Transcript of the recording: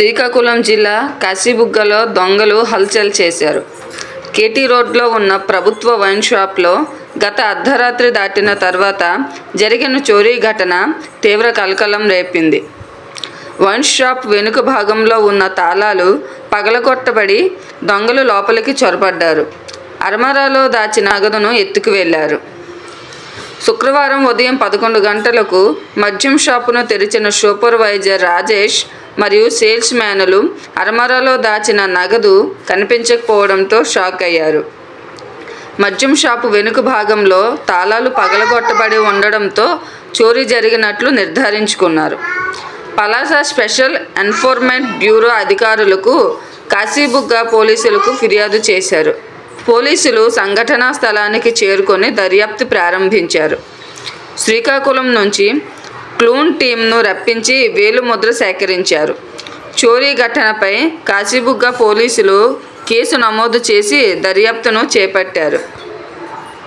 శ్రీకాకుళం జిల్లా కాశీబుగ్గలో దొంగలు హల్చల్ చేశారు. కేటీ రోడ్లో ఉన్న ప్రభుత్వ వైన్ షాప్లో గత అర్ధరాత్రి దాటిన తర్వాత జరిగిన చోరీ ఘటన తీవ్ర కలకలం రేపింది. వైన్ షాప్ వెనుక భాగంలో ఉన్న తాళాలు పగలగొట్టబడి దొంగలు లోపలికి చొరబడ్డారు. అరమరాలో దాచిన నగదును ఎత్తుకు వెళ్లారు. శుక్రవారం ఉదయం 11 గంటలకు మద్యం షాపును తెరిచిన సూపర్వైజర్ రాజేష్ మరియు సేల్స్ మ్యానులు అరమరాలో దాచిన నగదు కనిపించకపోవడంతో షాక్ అయ్యారు. మద్యం షాపు వెనుక భాగంలో తాళాలు పగలగొట్టబడి ఉండడంతో చోరీ జరిగినట్లు నిర్ధారించుకున్నారు. పలాస స్పెషల్ ఎన్ఫోర్స్మెంట్ బ్యూరో అధికారులకు కాశీబుగ్గ పోలీసులకు ఫిర్యాదు చేశారు. పోలీసులు సంఘటనా స్థలానికి చేరుకొని దర్యాప్తు ప్రారంభించారు. శ్రీకాకుళం నుంచి క్లూన్ టీంను రప్పించి వేలిముద్ర సేకరించారు. చోరీ ఘటనపై కాశీబుగ్గ పోలీసులు కేసు నమోదు చేసి దర్యాప్తును చేపట్టారు.